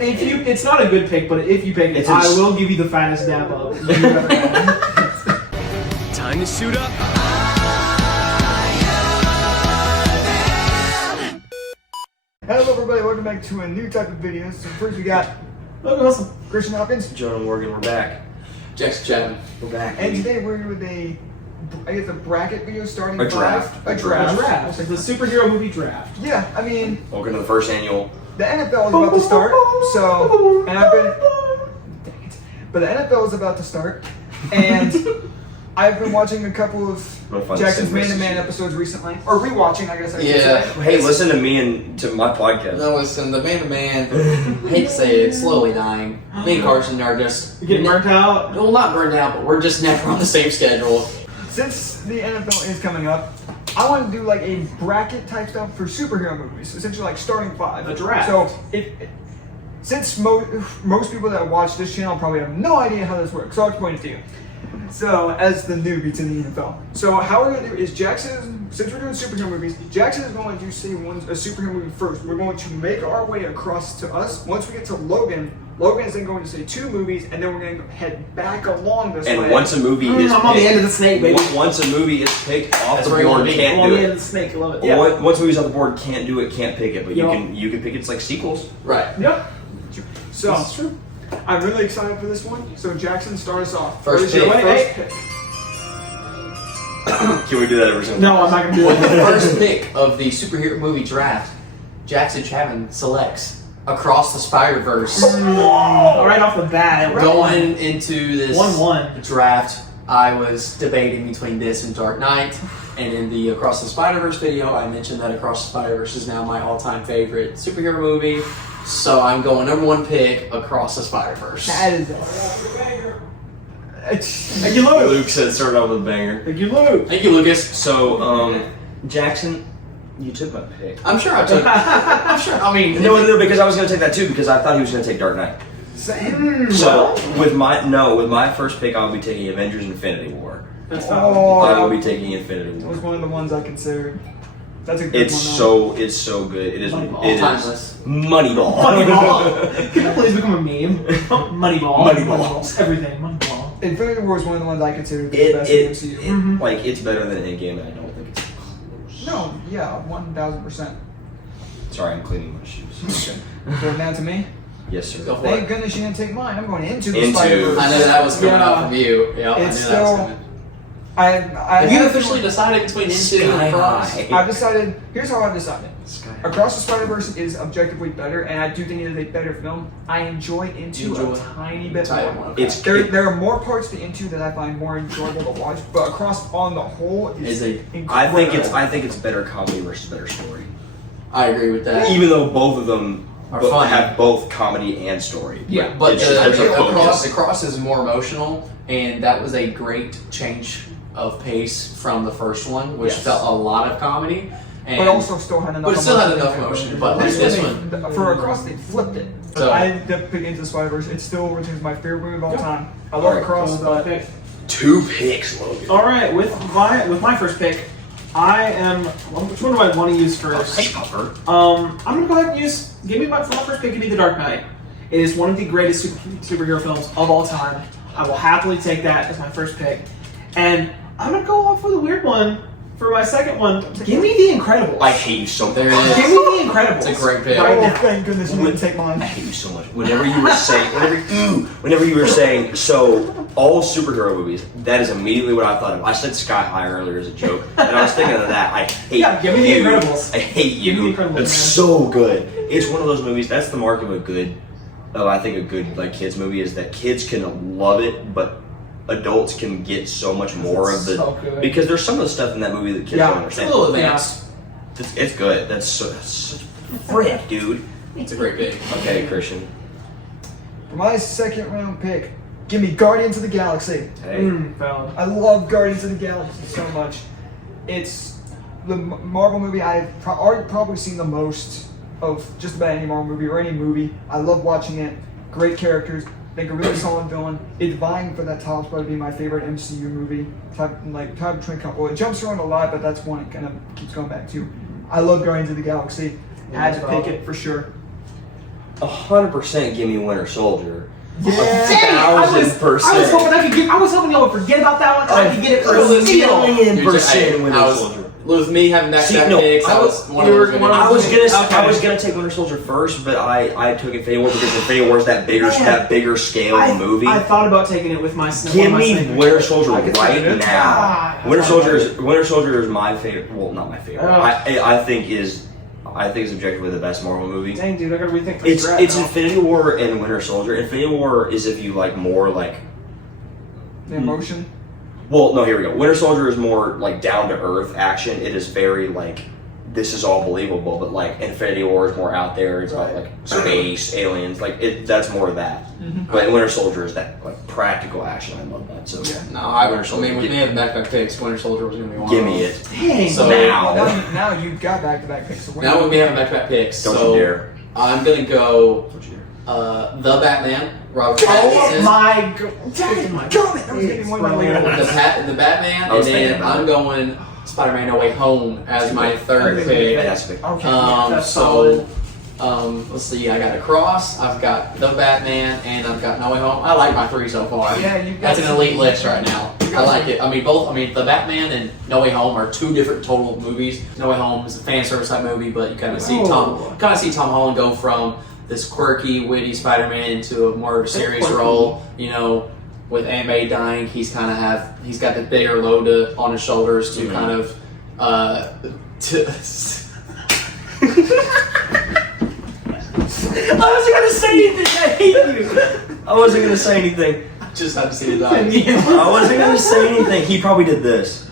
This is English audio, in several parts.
It's not a good pick, but if you pick it, I will give you the fattest dab up you've ever had. Time to suit up. Hello everybody, welcome back to a new type of video. So first we got Logan Wilson, Christian Hopkins, Jonah Morgan, we're back. Jackson Chapman, We're back. and today we're with a bracket video starting A draft. A draft. draft. Like the superhero movie draft. Yeah, I mean, Welcome to the first annual. the NFL is about to start, so, and dang it, but the NFL is about to start, and I've been watching a couple of Jackson's Man2Man episodes recently, or rewatching, I guess I should say. Hey, listen to me and to my podcast. No, listen, the Man2Man, I hate to say it, it's slowly dying. Me and Carson are just... You getting burnt out? Well, not burnt out, but we're just never on the same schedule. Since the NFL is coming up, I want to do like a bracket type stuff for superhero movies, essentially like starting five. A draft. So since most people that watch this channel probably have no idea how this works, so I'll explain it to you. So as the newbie to the NFL, so how we're gonna do is Jackson, since we're doing superhero movies, Jackson is going to say a superhero movie first. We're going to make our way across to us. Once we get to Logan is then going to say two movies, and then we're going to head back along this way. And once a movie is I'm on the end of the snake, baby. Once a movie is picked off That's the where you board, wanna be. can't I'm on do the end it. of the snake. I love it. Yeah. Once movies on the board can't do it, can't pick it, but Yup. you can pick it's like sequels. Right. Yep. So That's true. I'm really excited for this one. So Jackson, start us off. First What is your pick. First pick. Can we do that every single No, time? I'm not gonna do With the that. first pick of the superhero movie draft, Jackson Chapman selects Across the Spider-Verse. Right off the bat, Going into this 1-1. draft, I was debating between this and Dark Knight. And in the Across the Spider-Verse video, I mentioned that Across the Spider-Verse is now my all-time favorite superhero movie. So I'm going number one pick, Across the Spider-Verse. That is Thank you, Luke. Luke said start off with a banger. Thank you, Luke. Thank you, Lucas. So, Jackson, you took my pick. I'm sure I took. I'm sure. I mean, No, because I was going to take that too, because I thought he was going to take Dark Knight. same. So, with my first pick, I'll be taking Avengers Infinity War. That's Oh, I will be taking Infinity that War. was one of the ones I considered. That's a good It's one. so good. It is Moneyball. timeless. Moneyball. Moneyball. Can it please become a meme? Moneyball. Moneyball. Everything. Moneyball. Infinity War is one of the ones I consider the best in the MCU. Like it's better than Endgame, and I don't think it's close. No, yeah, 1000%. Sorry, I'm cleaning my shoes. So now to me. Yes, sir. Go for Thank it. goodness you didn't take mine. I'm going into the Into. Spider-Verse. I know that was coming Yeah. out from you. Yeah, I knew It's that was still- coming. Have Have you officially decided between Into and Across? I've decided. Here's how I've decided. Sky. Across the Spider-Verse is objectively better, and I do think it is a better film. I enjoy Into a tiny bit more. It's There are more parts to Into that I find more enjoyable to watch, but Across on the whole is incredible. I think it's better comedy versus better story. I agree with that. Even though both of them Are funny. have both comedy and story. Yeah, But It's just there's a focus. Across is more emotional, and that was a great change of pace from the first one, which Yes. felt a lot of comedy. And But also still had enough. But it still had enough emotion, but like this one- for Across, they flipped it. So- I ended up picking Into the Spider-Verse. It still retains my favorite movie of all time. I love Alright, Across. Pick. 2 picks, Logan. All right, with my first pick, I am. Which one do I want to use first? Hey, Pupper. I'm gonna go ahead and give me my first pick. Give me The Dark Knight. It is one of the greatest superhero films of all time. I will happily take that as my first pick, and I'm gonna go off with a weird one for my second one. Give me The Incredibles. I hate you so much. There it is. Give me The Incredibles. It's a great pick. Right Oh, now. thank goodness you didn't take mine. I hate you so much. Whenever you were saying, so all superhero movies, that is immediately what I thought of. I said Sky High earlier as a joke, and I was thinking of that. I hate Yeah, give me The you. Incredibles. I hate Give me you. The Incredibles, It's man. so good. It's one of those movies. That's the mark of a good. I think a good like kids movie is that kids can love it, but adults can get so much more of the so good. because there's some of the stuff in that movie that kids Yeah. don't It's a understand. little advanced. It's good. That's such frick, dude. It's a great pick. Okay, Christian. For my second round pick, give me Guardians of the Galaxy. Hey. Valid. I love Guardians of the Galaxy so much. It's the Marvel movie I've probably seen the most of just about any Marvel movie or any movie. I love watching it. Great characters. Think a really solid villain. It's vying for that top spot to be my favorite MCU movie. Type between couple. It jumps around a lot, but that's one it kind of keeps going back to. I love Guardians of the Galaxy. I had to pick it for sure. 100% give me Winter Soldier. Yeah. Dang, I was 1,000%. hoping I was hoping y'all would forget about that one so I could get it for a A steal. million You're just- percent Winter I was- Soldier. With me having back-to-back See, no, picks, I I was- was one you of were those. one of I was gonna Okay. I was gonna take Winter Soldier first, but I took Infinity War because Infinity War is that bigger scale movie. I thought about taking it with my Give one of my me segments. Winter Soldier I could right take it. now. Winter Soldier is my favorite. Well, not my favorite. I think is objectively the best Marvel movie. Dang, dude, I gotta rethink my It's strat now. Infinity War and Winter Soldier. Infinity War is if you like more like. The emotion. Well, no, here we go. Winter Soldier is more like down to earth action. It is very like this is all believable, but like Infinity War is more out there. It's about like space, aliens, like that's more of that. Mhm. But Winter Soldier is that like practical action. I love that. So No, I Winter Soldier. mean, with me having back-to-back picks, Winter Soldier was going to be one Give of me them. it Dang, So- now. Now you've got back-to-back picks. So Now with me having back-to-back picks, Don't so you dare. I'm going to go Don't you dare. The Batman, Robert Oh Pattinson. my god. Dang, God, that was getting one of my The Batman, I and was thinking then about I'm it. going Spider-Man No Way Home as my third pick. Fantastic. Okay. That's solid. Let's see, I got Across, I've got The Batman, and I've got No Way Home. I like my three so far. Yeah, you've got That's an some- elite list right now. You I got like some- it. I mean, The Batman and No Way Home are two different total movies. No Way Home is a fan service type movie, but you kind of see Tom Holland go from this quirky, witty Spider-Man into a more of a serious quirky. role. You know, with Aunt May dying, he's got the bigger load on his shoulders to kind of to. I wasn't gonna say anything. I hate you. I wasn't gonna say anything. Just have to see it die. I wasn't gonna say anything. He probably did this.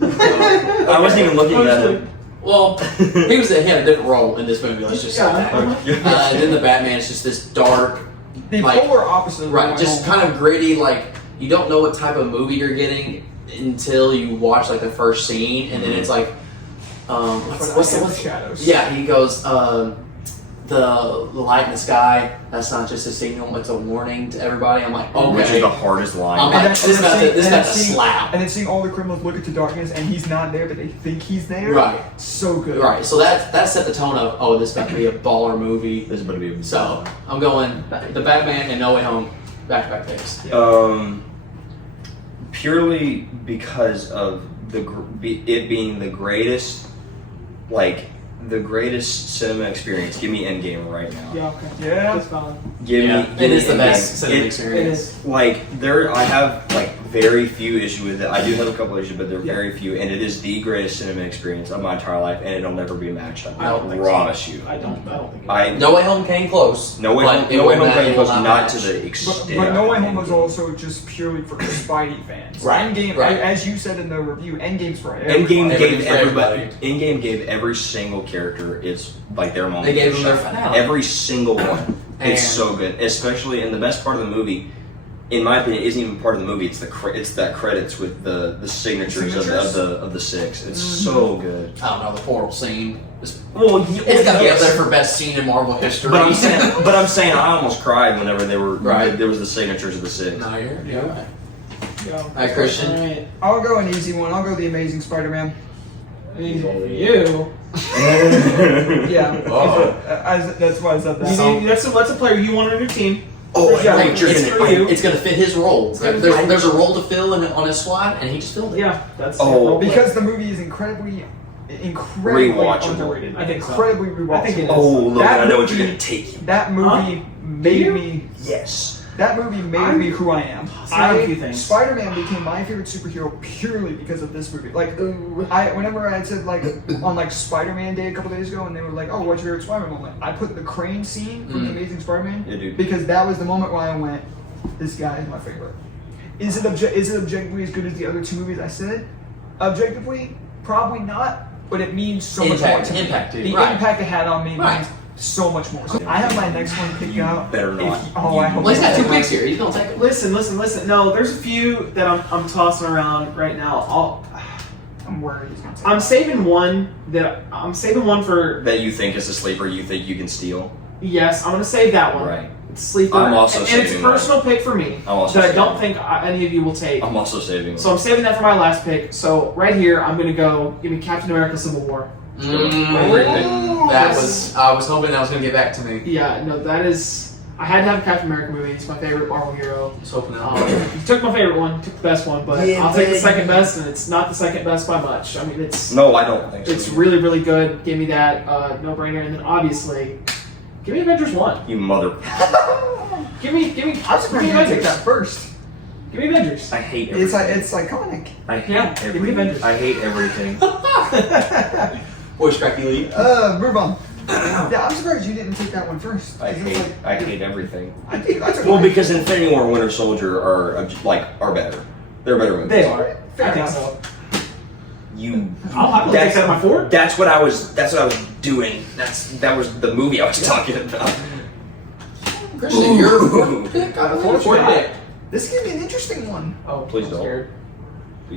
I wasn't even looking at him. Well, he had a different role in this movie. Let's just say that. And then the Batman is just this dark, The like- polar opposite. Of right, my just home. kind of gritty. Like you don't know what type of movie you're getting until you watch like the first scene, and then it's like, what's the shadows? Yeah, he goes, the light in the sky. That's not just a signal; it's a warning to everybody. I'm like, okay, Which is the hardest line. I'm like, this got to seeing- slap. And then seeing all the criminals look into darkness and he's not there, but they think he's there. Right. So good. Right, so that set the tone of this is about to be a baller movie. This is going to be So I'm going the Batman and No Way Home back-to-back picks. Purely because of it being the greatest, like the greatest cinema experience. Give me Endgame right now. Yeah, okay. Yeah. That's valid. Give Yeah, me. it is the Endgame. best cinema It- experience. It is. Like I have like very few issues with it. I do have a couple issues, but they're very few, and it is the greatest cinema experience of my entire life, and it'll never be matched. I don't think so. promise you. I don't think. No Way Home came close. No Way but Home. it No Way will Home came close, will not to match. the extent. But No Way Home was also just purely for Spidey fans. Right, Endgame, right. as you said in the review, Endgame's for Endgame everybody. gave for everybody. everybody. Endgame gave every single character its like their moment. They gave to them their shine. finale. Every single one. It's And- so good, especially in the best part of the movie. In my opinion, isn't even part of the movie. It's it's that credits with the signatures of the six. It's so good. I don't know, the portal scene. It's Well, gotta be up there for best scene in Marvel history. But I'm saying, I almost cried whenever they were Right. There was the signatures of the six. No, you're right. Yeah. Hi, Christian. All right. I'll go an easy one. I'll go The Amazing Spider-Man. Easy for you. Yeah. Oh. That's why I said that. That's a player you want on your team. Oh, Yeah, wait, you're it's, gonna. for you. it's gonna fit his role. gonna There's a role to fill on his squad, and he just filled it. Yeah, that's Oh, Because the movie is incredibly Rewatchable. underrated. I think so. Incredibly rewatchable. I think it is. Oh, Logan, That I know what movie- you're gonna take. That movie made you? me. Yes. That movie made me who I am. I have a few things. Spider-Man became my favorite superhero purely because of this movie. Like, whenever I said like on like Spider-Man Day a couple days ago, and they were like, "Oh, what's your favorite Spider-Man moment?" I put the crane scene from The Amazing Spider-Man Yeah, dude. because that was the moment where I went, "This guy is my favorite." Is it objectively as good as the other two movies I said? Objectively, probably not, but it means so much more to me. Impact, dude. The Right. impact it had on me Right. means so much more. So I have my next one picked out. better not. I hope Well, he's got you two picks here. He's gonna take it. Listen. No, there's a few that I'm tossing around right now. I'm worried he's gonna take I'm it. saving one for That you think is a sleeper, you think you can steal. yes. I'm gonna save that one. Right. It's sleeper. I'm also and it's a saving mine. personal pick for me I'm also that I saving don't mine. think any of you will take. I'm also saving. So I'm saving that for my last pick. So right here, I'm gonna go. Give me Captain America: Civil War. Great pick. I was hoping that was going to get back to me. Yeah, no, that is. I had to have a Captain America movie. It's my favorite Marvel hero. I was hoping that. You took my favorite one, took the best one, but Yeah, I'll take the baby. second best, and it's not the second best by much. I mean, it's No, I don't think so. it's really, really good. Give me that no-brainer, and then obviously, give me Avengers 1. You mother. Give me. I'm surprised you didn't take that first. Give me Avengers. I hate everything. It's iconic. I hate Yeah, give me everything. Avengers. I hate everything. Voice cracky lead. Move on. Yeah, I'm surprised you didn't take that one first. I 'Cause it's hate. I hate everything. I took Well, mine. because Infinity War and Winter Soldier are better. They're better movies. They are. Fair I think enough. so. You. I'll happily take that at my 4. That's what I was doing. That was the movie I was talking about. Christian, your pick. I believe. Fourth pick. This is gonna be an interesting one. Oh, Please I'm don't. scared.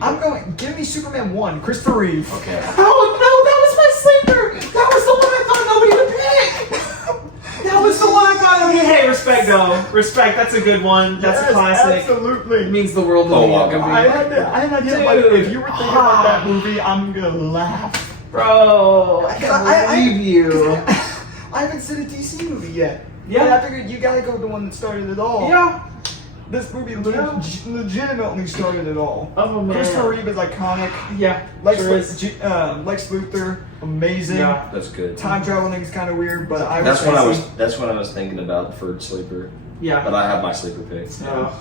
I'm going. Give me Superman 1, Christopher Reeve. Okay. Oh no, that was my sleeper. That was the one I thought nobody would pick. That was the one I thought. Hey, respect though. Respect. That's a good one. That's Yes, a classic. It Absolutely. means the world to Oh, me. wow. that movie. I had an idea. Like, Dude. if you were thinking about that movie, I'm gonna laugh. Bro, I can't believe you. I haven't seen a DC movie yet. Yeah. And I figured you gotta go with the one that started it all. Yeah. This movie Yeah. legitimately started it all. Oh man. Christopher Reeve is iconic. Yeah. Lex, sure is. Lex Luthor, amazing. Yeah. That's good. Time traveling is kind of weird, but I That's was what I crazy. was. That's what I was thinking about for sleeper. Yeah. But I have my sleeper pick. Oh.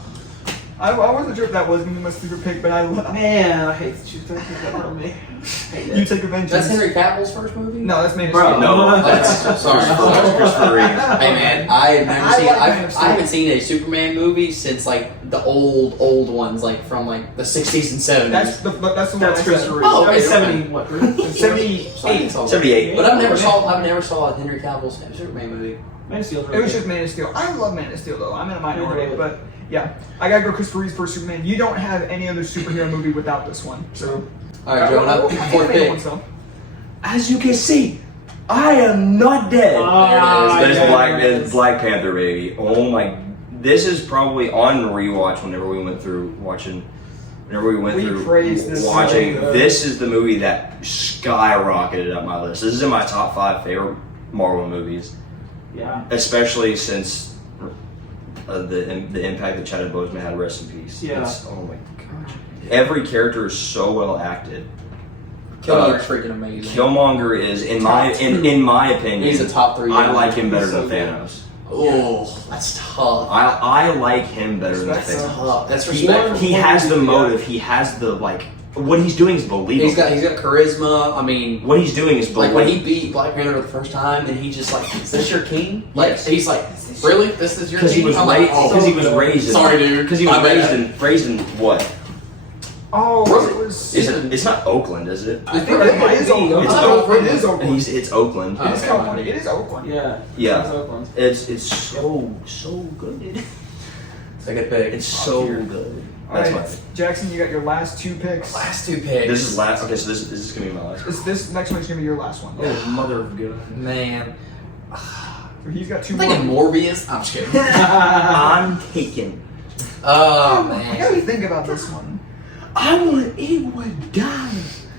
I wasn't sure if that was gonna be my sleeper pick, but Man, I hate that you took that from me. you take Avengers. That's Henry Cavill's first movie. No, that's Man of Bro. Steel. No. That's, sorry. Christopher Reeve. Hey man, I have never I seen. like Man of Steel. I haven't seen a Superman movie since like the old ones, like from like the 60s and 70s. That's the one That's I said. Christopher Reeve. Oh, That was okay, 70 what? 78. 78. But I've never saw a Henry Cavill's Superman movie. Man of Steel's It really was good. just Man of Steel. I love Man of Steel though. I'm in a minority, but yeah, I gotta go Christopher Reeve for Superman. You don't have any other superhero movie without this one. So, All right, Jonah, fourth Animated pick. ones, though. As you can see, I am not dead. Ah, That is yeah, Black, it that is. is Black Panther, baby. Oh my! This is probably on rewatch. Whenever we went through watching, We praised this watching, so good. this is the movie that skyrocketed up my list. This is in my top 5 favorite Marvel movies, Yeah. especially since the impact that Chadwick Boseman had. Rest in peace. Yeah. Oh my gosh! Every character is so well acted. Killmonger's freaking amazing. Killmonger is in my opinion. He's a top 3. I like him better He's than so good. Thanos. Oh, that's tough. I like him better than Respect, Thanos. Tough. That's He, respectful. he has the motive. He has the what he's doing is believable. He's got charisma. I mean, what he's doing is like believable. when he beat Black Panther the first time, and he just like, "Is this your king?" Like Yes. he's like, "Really? This is your king?" Because he was I'm raised. like, "Oh, Because he was raised. sorry, dude. Because he was My bad. raised in what? Oh, Was it was. Is it? It's not Oakland, is it? I think it is Oakland. It's It is Oakland. It's Oakland. Oh. It is California. It is Oakland. Yeah. Yeah. It's Oakland. It's so good. It's a good pick. It's so good. All That's right, my pick. Jackson, you got your last 2 picks. Last 2 picks. This is last. Okay, so this is gonna be my last. This next one's gonna be your last one. Oh, mother of God. man. So he's got 2 I'm thinking more. Morbius. I'm just kidding. I'm taking. Oh How do man, you think about this one? I want it would die.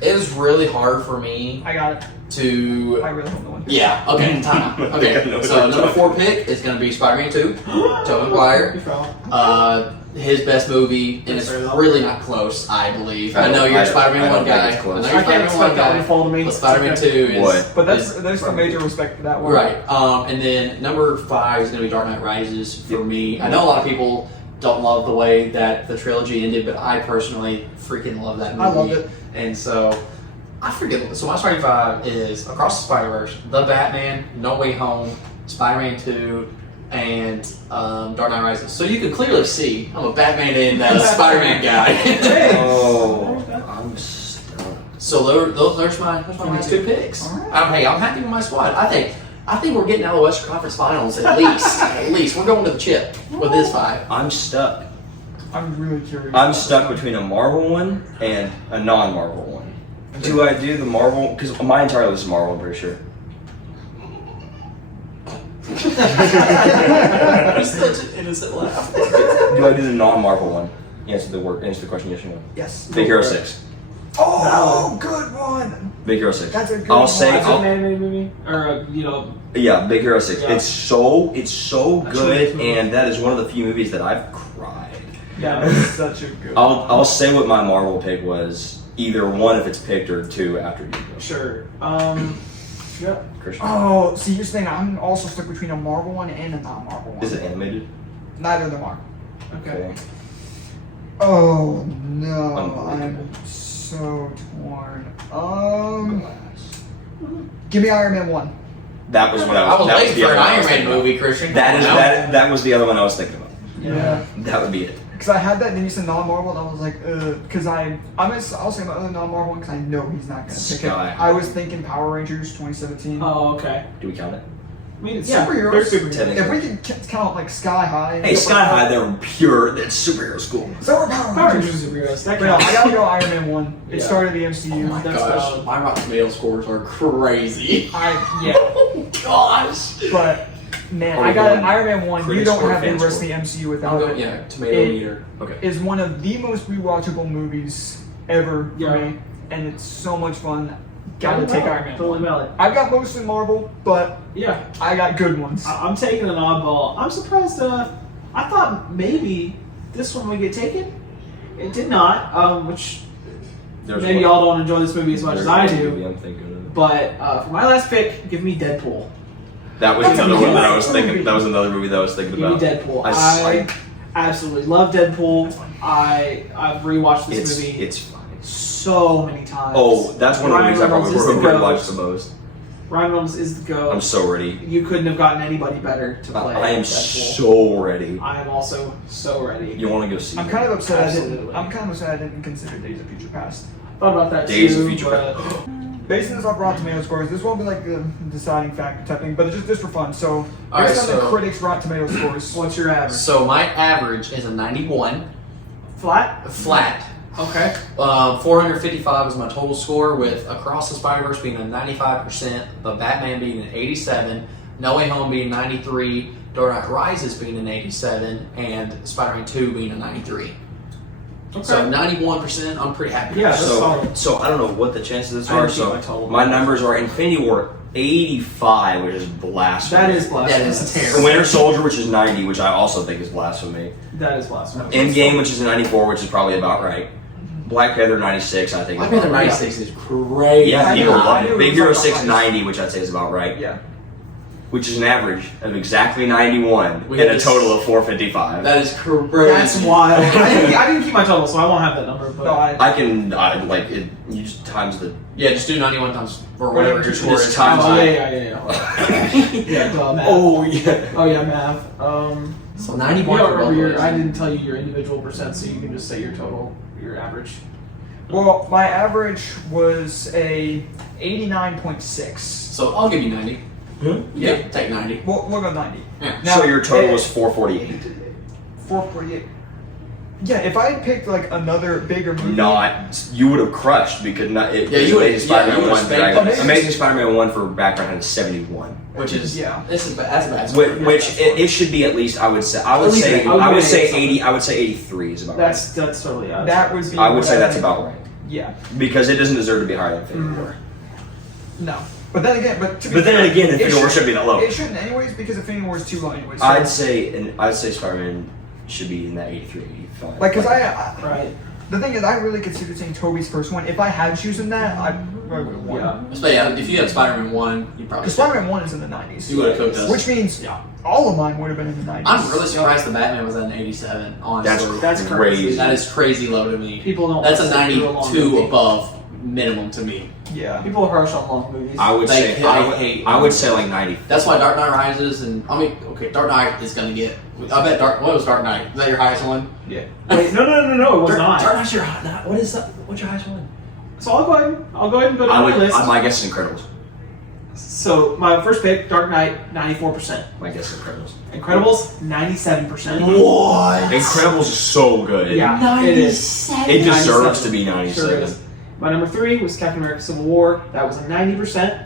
it was really hard for me I got it. to. I really don't know one. Yeah. Okay. Time out. I know Okay. what So you're number talking 4 pick is gonna be Spider-Man 2. Tobey Maguire. His best movie, and it's really not close, I believe. I know you're a Spider-Man 1 guy. I know you're a I can't Spider-Man 1 expect that one guy. to fall to me. But Spider-Man 2 is. What? But is- there's some major respect for that one. Right. And then number 5 is going to be Dark Knight Rises for me. I know a lot of people don't love the way that the trilogy ended, but I personally freaking love that movie. I loved it. And so I forget. So my starting 5 is Across the Spider-Verse, The Batman, No Way Home, Spider-Man 2, and Dark Knight Rises. So you can clearly see I'm a Batman and Spider-Man guy. Oh, I'm stuck. So there's my last 2 picks. All right. Hey, I'm happy with my squad. I think we're getting out of the Western Conference Finals at least. At least we're going to the chip with this 5. I'm stuck. I'm really curious. I'm stuck between a Marvel one and a non-Marvel one. Do I do the Marvel? Because my entire list is Marvel, I'm pretty sure. Such an innocent laugh. Do I do the non-Marvel one? Answer the question yes or no. Yes. Big Hero 6. Oh, good one. Big Hero 6. That's a good I'll one. say- Is it an animated movie? Or, Yeah, Big Hero 6. Yeah. It's so That's good, really cool. and that is one of the few movies that I've cried. That was such a good. I'll say what my Marvel pick was. Either one if it's picked, or two after you go. Sure. Yeah. Christian. Oh, see, here's the thing. I'm also stuck between a Marvel one and a non-Marvel one. Is it animated? Neither of them are. Okay. Oh no, Unbelievable. I'm so torn. Give me Iron Man 1. That was what I was that was waiting the for other an one I Iron was Man thinking about. movie, Christian. That was the other one I was thinking about. Yeah. That would be it. Because I had that, and then you said non-Marvel, and I was like, because I'll say my other non-Marvel one because I know he's not gonna pick it. Sky. I was thinking Power Rangers 2017. Oh, okay. Do we count it? I mean, it's Superheroes. They're superheroes. If we can count like Sky High. Hey, Sky High, they're pure. That's superhero school. So we're Power Power Rangers. Rangers are superheroes. That But no, I counts. gotta go Iron Man 1. It Yeah. started the Oh MCU. my That's gosh, valid. my Rotten Tomato scores are crazy. Yeah. Oh gosh. But man, Are we I got going Iron Man 1. You critics don't or have the fan rest of score? the MCU I'll without go, it. yeah, tomato It- meter. Okay. Is one of the most rewatchable movies ever for Yeah. me, and it's so much fun. Gotta take Iron Man. Totally valid. I've got mostly Marvel, but Yeah. I got good ones. I'm taking an oddball. I'm surprised. I thought maybe this one would get taken. It did not. Which There's maybe one- y'all don't enjoy this movie as much there's as I one do. movie I'm thinking of. But for my last pick, give me Deadpool. That was That's another a one that I good was movie. thinking. That was another movie that I was thinking Give me about. Deadpool. I- I absolutely love Deadpool. I've rewatched this movie It's fine. so many times. Oh, that's one of the Ryan movies I Reynolds probably is the would GOAT. watch the most. Ryan Reynolds is the GOAT. I'm so ready. You couldn't have gotten anybody better to play. I am Deadpool. so ready. I am also so ready. You want to go see? I'm it? kind of upset. Absolutely. I'm kind of upset I didn't consider Days of Future Past. Thought about that Days too. of Future but Based on this off Rotten Tomato scores, this won't be like the deciding factor type thing, but just for fun. So, All right, based on the so- critics' Rotten Tomato scores, What's your average? So my average is a 91 Flat? flat. Okay. 455 is my total score, with Across the Spider-Verse being a 95%, The Batman being an 87, No Way Home being 93, Dark Knight Rises being an 87, and Spider-Man 2 being a 93. Okay. So 91%, I'm pretty happy. Yeah, that's So, solid. so I don't know what the chances of this I are. didn't see So my total. my numbers are Infinity War 85, which is blasphemy. That is blasphemy. That is terrible. Winter Soldier, which is 90, which I also think is blasphemy. That is blasphemy. Endgame, which is a 94, which is probably about right. Black Panther 96, I think. Black is Panther about right. 96 is crazy. Yeah, I people knew- love I knew it. it Big was Hero about 6 right. 90, which I'd say is about right. yeah. Which is an average of exactly 91 We and had a this- total of 455. That is crazy. That's wild. I didn't keep my total, so I won't have that number. But No, I like it. You just times the. Yeah, just do 91 times or whatever your score Just is. times oh, it. yeah. Yeah, math. Oh yeah. Oh yeah, math. So You 91 don't for remember both your, of I those. didn't tell you your individual percent, so you can just say your total, your average. Well, my average was a 89.6. So I'll give you 90. Hmm? Yeah, take 90. We'll go 90. Yeah. Now, So your total eh, was 448. 448. Yeah, if I had picked like another bigger movie. Not you would have crushed because not. It, Yeah, you would- Amazing yeah, Spider-Man you would have 1. that I got- spanked- Amazing Spider-Man 1 for background had a 71. Which is Yeah. that's a bad score. Which it should be at least. I would say. I would At least say. I would I would rate say something. 80. I would say 83 is about That's totally That would be. right. I would what say that's think. about right Yeah. because it doesn't deserve to be higher than Infinity War. No. But then again, to be But then fair, again, it Infinity War should be that low. It shouldn't anyways because Infinity War is too low anyways. So, I'd say Spider-Man should be in that 83, 85. like, cause I Right. the thing is, I really considered saying Toby's first one. If I had chosen that, I would have won. Yeah. But yeah, if you had Spider-Man 1, you probably Because Spider-Man 1 is in the 90s. You would have cooked us. Which means Yeah. all of mine would have been in the 90s. I'm really surprised the Batman was at an 87, honestly. That's crazy. That is crazy low to me. People don't. That's a sit through long 92 movie. above minimum to me. Yeah. People rush on long movies. I would They- say. I hate I would say like 90. That's why Dark Knight Rises and Dark Knight is gonna get. I bet what was Dark Knight? Is that your highest one? Yeah. Wait, no, it was Dark not. Knight's your high. What is that? What's your highest one? So I'll go ahead and go down my list. My guess is Incredibles. So my first pick, Dark Knight, 94%. My guess is Incredibles. Incredibles, 97%. What? Incredibles is so good. Yeah, it is. It deserves 97. to be 97. Sure is. My number 3 was Captain America: Civil War. That was a 90%.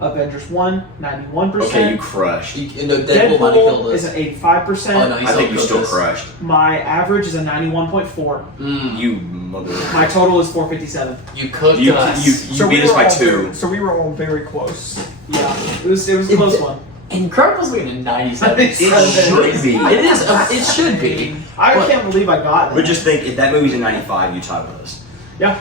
Avengers 1, 91%. Okay, you crushed. No, Deadpool might have killed Deadpool is us. at 85%. Oh, no, I think you still crushed. My average is a 91.4. You mother. My total is 457. You cooked You us. beat us by 2. So we were all very close. Yeah, it was a close one. Incredible's like a 97. It should be. It is. It should be. I But- can't believe I got that. But just think, if that movie's in 95, you tied with us. Yeah,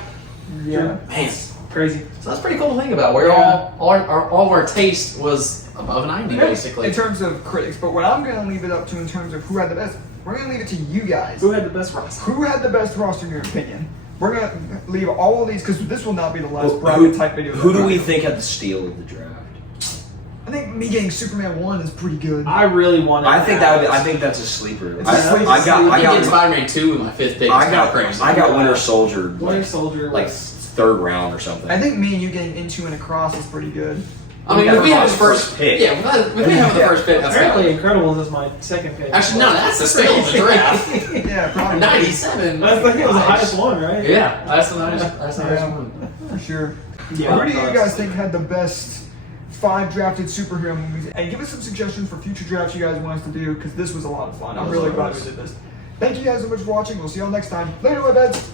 Yeah. Man, crazy. so that's pretty cool to think about. Where all of our taste was above 90, basically. In terms of critics, but what I'm going to leave it up to in terms of who had the best, we're going to leave it to you guys. Who had the best roster? Who had the best roster in your opinion? We're going to leave all of these because this will not be the last Who- bracket type video. Who do we think had the steal of the draft? I think me getting Superman 1 is pretty good. I really wanted. I think that would. I think that's a sleeper. It's a sleeper. I Get got. Spider-Man 2 with my 5th pick. I got Winter Soldier. Winter Soldier. Like third round or something. I think me and you getting Into and Across is pretty good. I mean, if we have the first pick. Yeah, if we have the first pick, that's Apparently, good. Incredibles is my second pick. Actually, no, that's the steal of the draft. Yeah, probably. 97. I think it was the highest one, right? Yeah, that's the highest. That's the highest Yeah. one. For sure. Yeah. Who do you guys think had the best 5 drafted superhero movies? And give us some suggestions for future drafts you guys want us to do because this was a lot of fun. I'm really glad we did this. Thank you guys so much for watching. We'll see y'all next time. Later, my beds.